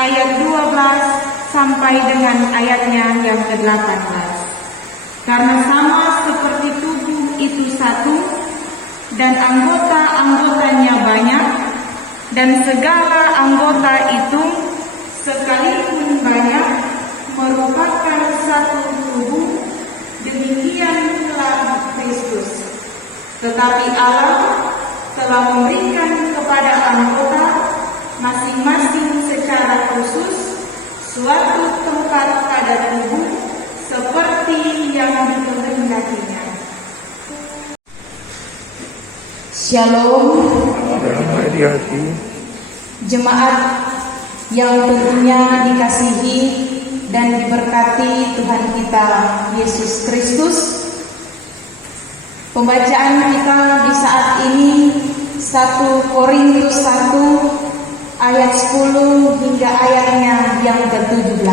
ayat 12 sampai dengan ayatnya yang ke-18. Karena sama seperti tubuh itu satu, dan anggota-anggotanya banyak, dan segala anggota itu sekalipun banyak merupakan satu tubuh, demikian telah Kristus. Tetapi Allah telah memberikan kepada anggota masing-masing secara khusus suatu tempat pada tubuh seperti yang dikehendakinya. Shalom, jemaat yang tentunya dikasihi dan diberkati Tuhan kita Yesus Kristus. Pembacaan kita di saat ini 1 Korintus 1 ayat 10 hingga ayatnya yang ke-17.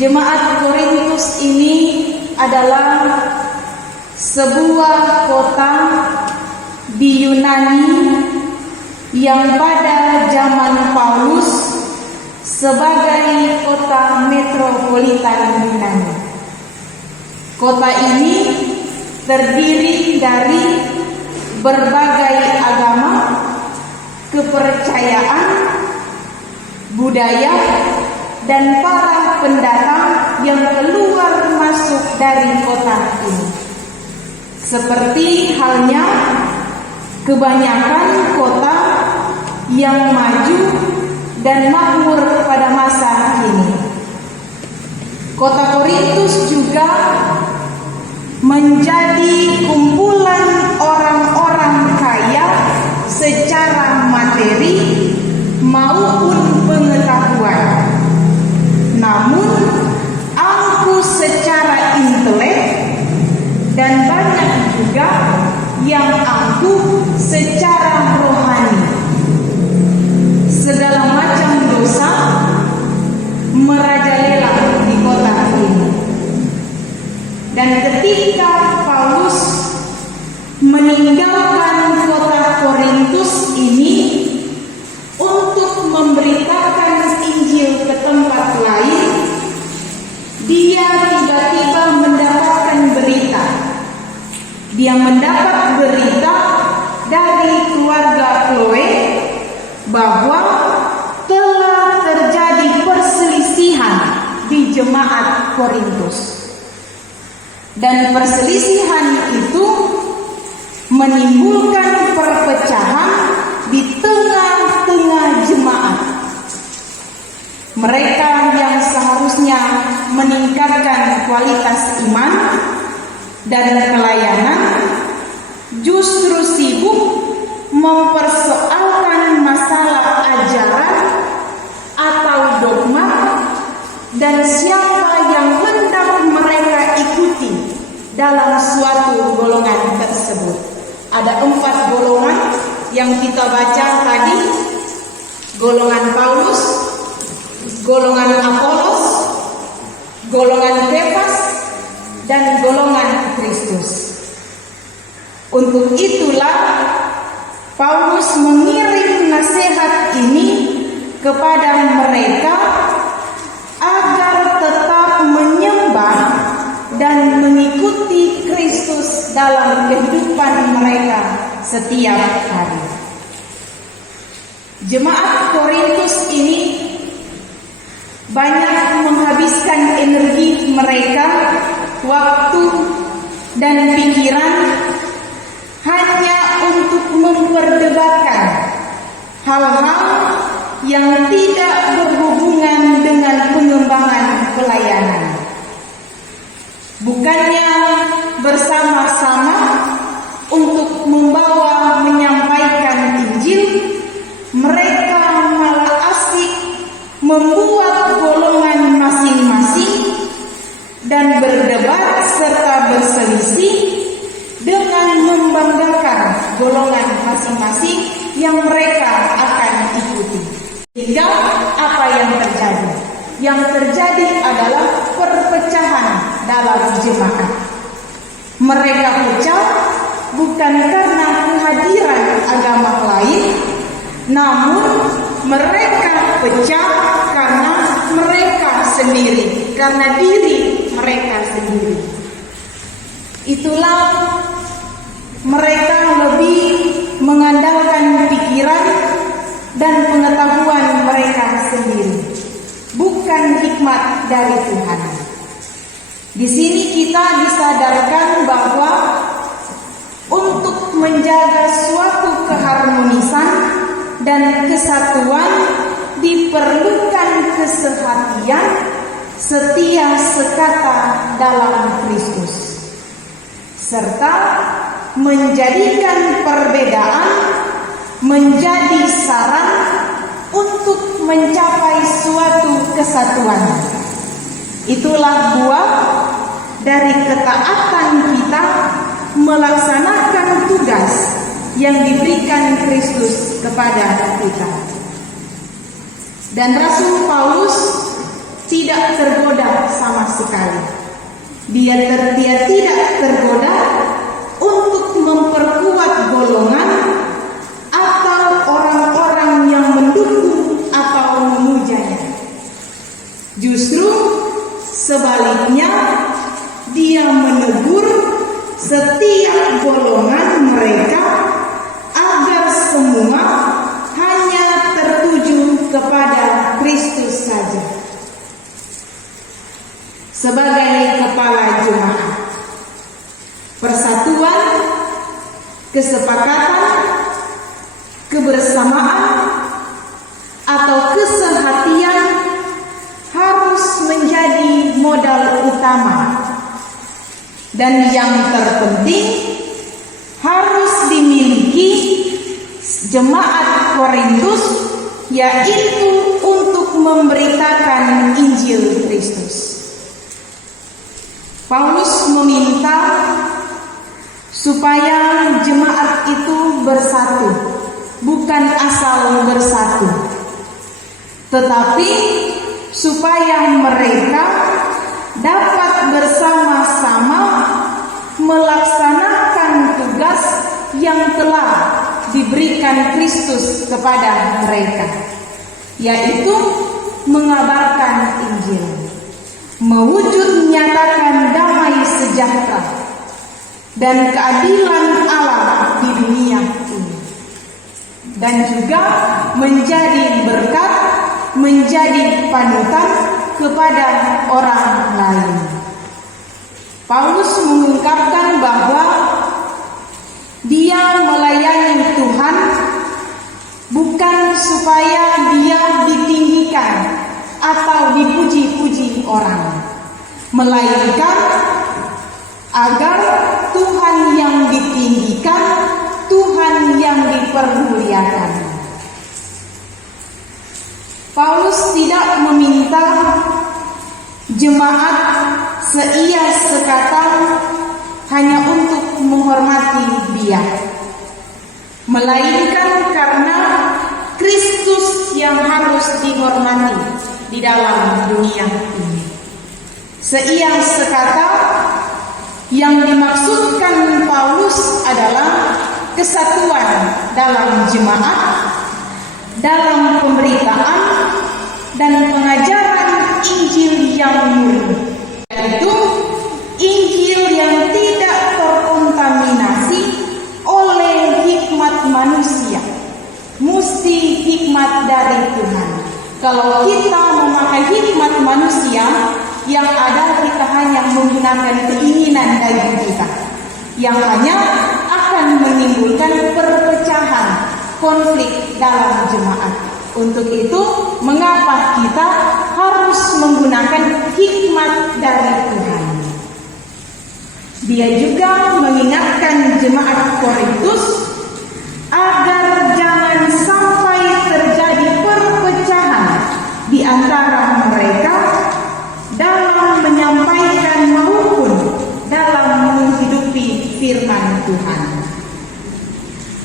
Jemaat Korintus ini adalah sebuah kota di Yunani yang pada zaman Paulus sebagai kota metropolitan Yunani. Kota ini terdiri dari berbagai agama, kepercayaan, budaya, dan para pendatang yang keluar masuk dari kota ini. Seperti halnya kebanyakan kota yang maju dan makmur pada masa kini. Kota Korintus juga menjadi kumpulan orang-orang kaya secara materi maupun pengetahuan, namun angkuh secara intelek, dan banyak juga yang angkuh secara rohani. Segala macam dosa merajalela di kota ini. Dan ketika Paulus meninggalkan kota Korintus ini untuk memberitakan Injil ke tempat lain, dia tiba-tiba mendapatkan berita. Dia mendapat berita dari keluarga Chloe bahwa telah terjadi perselisihan di jemaat Korintus. Dan perselisihan itu menimbulkan perpecahan di tengah-tengah jemaat. Mereka yang seharusnya meningkatkan kualitas iman dan pelayanan justru sibuk mempersoalkan masalah ajaran atau dogma dan siapa yang hendak mereka ikuti dalam suatu golongan tersebut. Ada 4 golongan yang kita baca tadi: golongan Paulus, golongan Apolos, golongan Kefas, dan golongan Kristus. Untuk itulah Paulus mengirim nasihat ini kepada mereka agar tetap menyembah dan mengikuti Kristus dalam kehidupan mereka setiap hari. Jemaat Korintus ini banyak menghabiskan energi mereka, waktu, dan pikiran hanya untuk memperdebatkan hal-hal yang tidak berhubungan dengan pengembangan pelayanan. Bukannya bersama-sama untuk menyampaikan Injil, mereka malah asik membuat golongan masing-masing dan berdebat serta berselisih dengan membanggakan golongan masing-masing yang mereka akan ikuti. Sehingga apa yang terjadi? Yang terjadi adalah perpecahan dalam jemaat. Mereka pecah bukan karena kehadiran agama lain, namun mereka pecah karena mereka sendiri, karena diri mereka sendiri. Itulah mereka lebih mengandalkan pikiran dan pengetahuan mereka sendiri, bukan hikmat dari Tuhan. Di sini kita disadarkan bahwa untuk menjaga suatu keharmonisan dan kesatuan diperlukan kesehatian setia sekata dalam Kristus, serta menjadikan perbedaan menjadi saran untuk mencapai suatu kesatuan. Itulah buah dari ketaatan kita melaksanakan tugas yang diberikan Kristus kepada kita. Dan Rasul Paulus tidak tergoda sama sekali. Dia tidak tergoda untuk memperkuat golongan atau orang-orang yang mendukung atau memujanya. Justru sebaliknya, dia menegur setiap golongan mereka agar semua hanya tertuju kepada Kristus saja. Sebagai kepala jemaat, persatuan, kesepakatan, kebersamaan, atau kesehatian harus menjadi modal utama. Dan yang terpenting harus dimiliki jemaat Korintus, yaitu untuk memberitakan Injil Kristus. Paulus meminta supaya jemaat itu bersatu, bukan asal bersatu, tetapi supaya mereka dapat bersama-sama melaksanakan tugas yang telah diberikan Kristus kepada mereka, yaitu mengabarkan Injil, mewujud nyatakan damai sejahtera dan keadilan Allah di dunia ini, dan juga menjadi berkat, menjadi panutan kepada orang lain. Paulus mengungkapkan bahwa dia melayani Tuhan bukan supaya dia ditinggikan atau dipuji-puji orang, melainkan agar Tuhan yang ditinggikan, Tuhan yang dipermuliakan. Paulus tidak meminta jemaat seia sekata hanya untuk menghormati dia, melainkan karena Kristus yang harus dihormati di dalam dunia ini. Seia sekata yang dimaksudkan Paulus adalah kesatuan dalam jemaat, dalam pemberitaan dan pengajaran Injil yang murni, yaitu Injil yang tidak terkontaminasi oleh hikmat manusia, mesti hikmat dari Tuhan. Kalau kita memakai hikmat manusia, yang ada kita hanya menggunakan keinginan daging kita, yang hanya akan menimbulkan perpecahan, konflik dalam jemaat. Untuk itu, mengapa kita harus menggunakan hikmat dari Tuhan? Dia juga mengingatkan jemaat Korintus agar jangan sampai terjadi perpecahan di antara mereka dalam menyampaikan maupun dalam menghidupi firman Tuhan.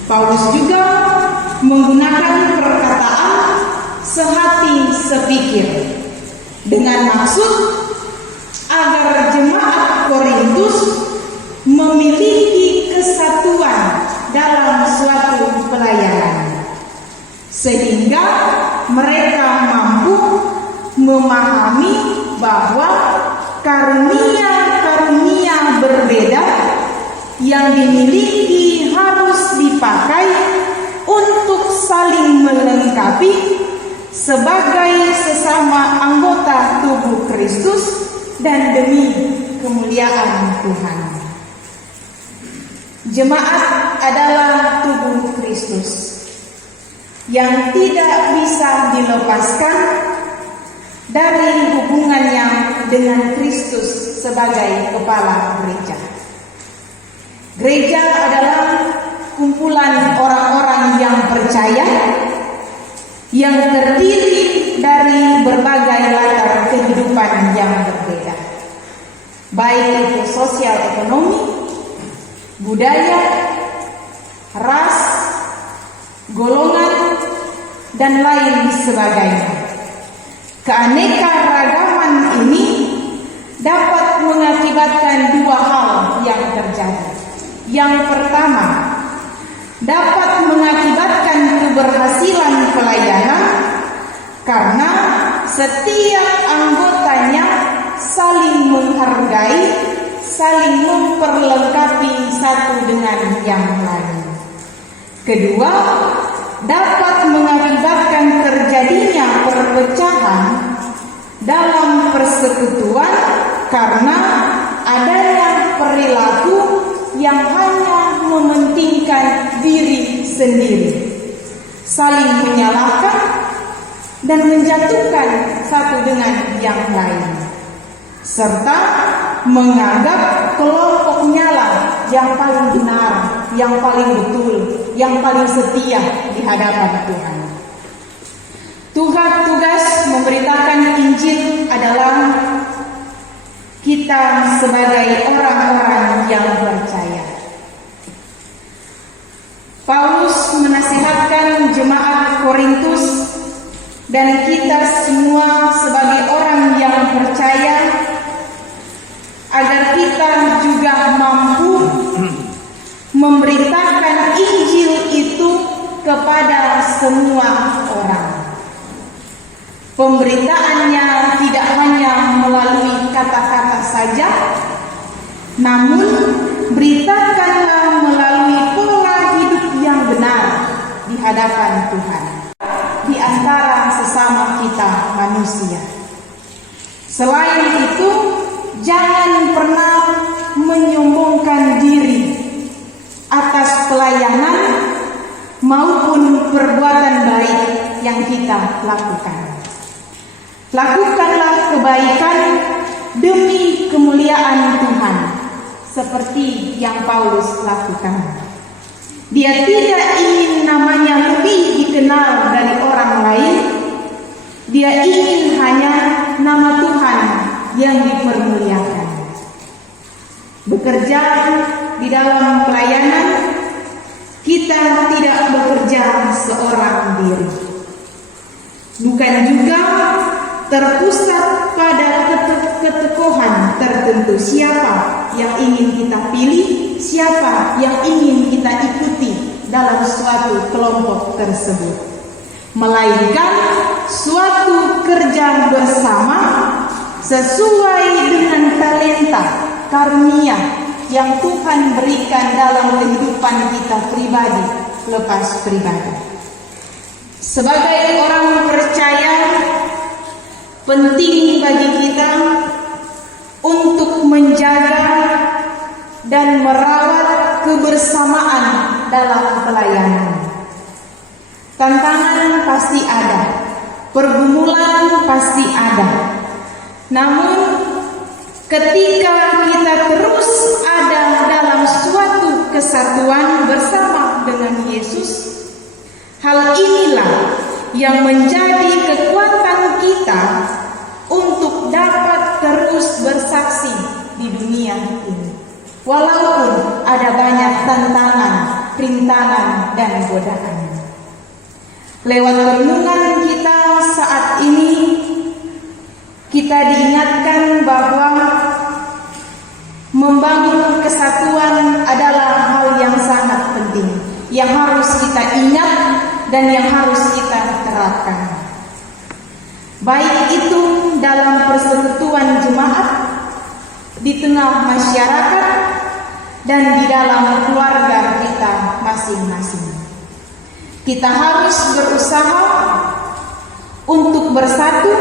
Paulus juga menggunakan perkataan sehati sepikir dengan maksud agar jemaat Korintus memiliki kesatuan dalam suatu pelayanan, sehingga mereka memahami bahwa karunia-karunia berbeda yang dimiliki harus dipakai untuk saling melengkapi sebagai sesama anggota tubuh Kristus dan demi kemuliaan Tuhan. Jemaat adalah tubuh Kristus yang tidak bisa dilepaskan dari hubungannya dengan Kristus sebagai kepala gereja. Gereja adalah kumpulan orang-orang yang percaya, yang terdiri dari berbagai latar kehidupan yang berbeda, baik itu sosial ekonomi, budaya, ras, golongan, dan lain sebagainya. Keanekaragaman ini dapat mengakibatkan dua hal yang terjadi. Yang pertama, dapat mengakibatkan keberhasilan pelayanan karena setiap anggotanya saling menghargai, saling memperlengkapi satu dengan yang lain. Kedua, dapat mengakibatkan terjadinya perpecahan dalam persekutuan karena adanya perilaku yang hanya mementingkan diri sendiri, saling menyalahkan dan menjatuhkan satu dengan yang lain, serta menganggap kelompoknya lah yang paling benar, yang paling betul, yang paling setia di hadapan Tuhan. Tugas memberitakan Injil adalah kita sebagai orang-orang yang percaya. Paulus menasihatkan jemaat Korintus dan kita semua sebagai orang yang percaya agar kita juga mampu memberitakan Injil itu kepada semua orang. Pemberitaannya tidak hanya melalui kata-kata saja, namun beritakanlah melalui pola hidup yang benar di hadapan Tuhan, di antara sesama kita manusia. Selain itu, jangan pernah menyombongkan diri atas pelayanan maupun perbuatan baik yang kita lakukan. Lakukanlah kebaikan demi kemuliaan Tuhan, seperti yang Paulus lakukan. Dia tidak ingin namanya lebih dikenal dari orang lain. Dia ingin hanya nama Tuhan yang dipermuliakan. Bekerja di dalam pelayanan, kita tidak bekerja seorang diri. Bukan juga terpusat pada ketekohan tertentu siapa yang ingin kita pilih, siapa yang ingin kita ikuti dalam suatu kelompok tersebut, melainkan suatu kerja bersama sesuai dengan talenta karunia yang Tuhan berikan dalam kehidupan kita pribadi lepas pribadi. Sebagai orang percaya, penting bagi kita untuk menjaga dan merawat kebersamaan dalam pelayanan. Tantangan pasti ada, pergumulan pasti ada. Namun ketika kita terus ada dalam suatu kesatuan bersama dengan Yesus, hal inilah yang menjadi kekuatan kita untuk dapat terus bersaksi di dunia ini. Walaupun ada banyak tantangan, rintangan, dan godaan. Lewat renungan kita saat ini, kita diingatkan bahwa membangun kesatuan adalah hal yang sangat penting, yang harus kita ingat dan yang harus kita terapkan. Baik itu dalam persekutuan jemaat, di tengah masyarakat, dan di dalam keluarga kita masing-masing. Kita harus berusaha untuk bersatu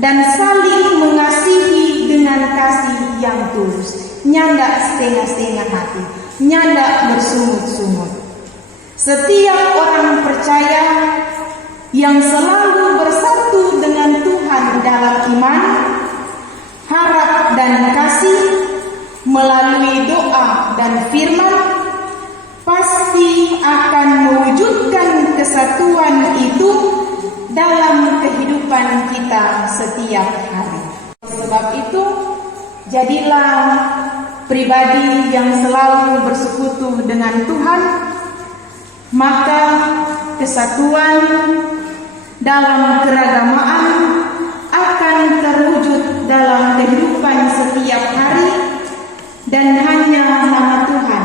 dan saling mengasihi dengan kasih yang tulus, nyanda setengah-setengah hati, nyanda bersungut-sungut. Setiap orang percaya yang selalu bersatu dengan Tuhan dalam iman, harap dan kasih melalui doa dan firman, pasti akan mewujudkan kesatuan itu dalam kehidupan kita setiap hari. Sebab itu, jadilah pribadi yang selalu bersekutu dengan Tuhan, maka kesatuan dalam keragamaan akan terwujud dalam kehidupan setiap hari, dan hanya nama Tuhan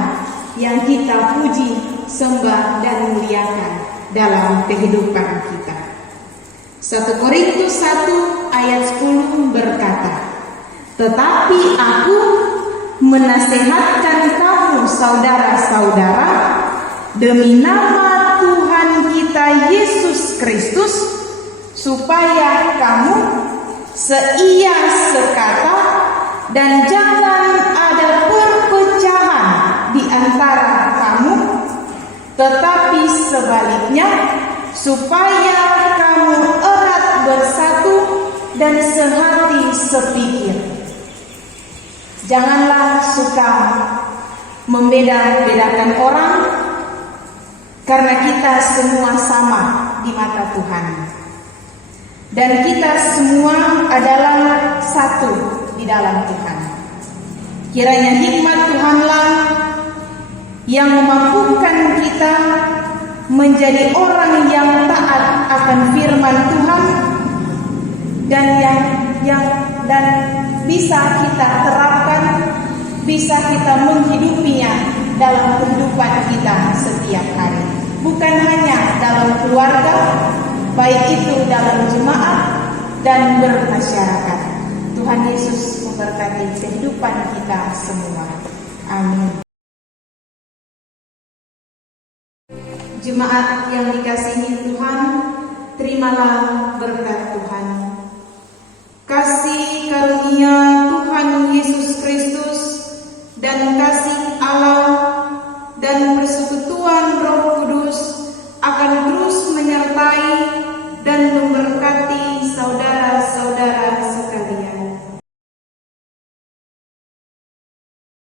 yang kita puji, sembah, dan muliakan dalam kehidupan kita. 1 Korintus 1 ayat 10 berkata, "Tetapi aku menasehatkan kamu saudara-saudara demi nama Tuhan kita Yesus Kristus, supaya kamu seia sekata dan jangan ada perpecahan di antara kamu, tetapi sebaliknya supaya kamu erat bersatu dan sehati sepikir." Janganlah suka membeda-bedakan orang, karena kita semua sama di mata Tuhan. Dan kita semua adalah satu di dalam Tuhan. Kiranya hikmat Tuhanlah yang memampukan kita menjadi orang yang taat akan firman Tuhan, dan dan bisa kita terapkan, bisa kita menghidupinya dalam kehidupan kita setiap hari. Bukan hanya dalam keluarga, baik itu dalam jemaat dan bermasyarakat. Tuhan Yesus memberkati kehidupan kita semua. Amin. Jemaat yang dikasihi Tuhan, terimalah berkat Tuhan. Kasih karunia Tuhan Yesus Kristus dan kasih Allah dan persekutuan Roh Kudus akan terus menyertai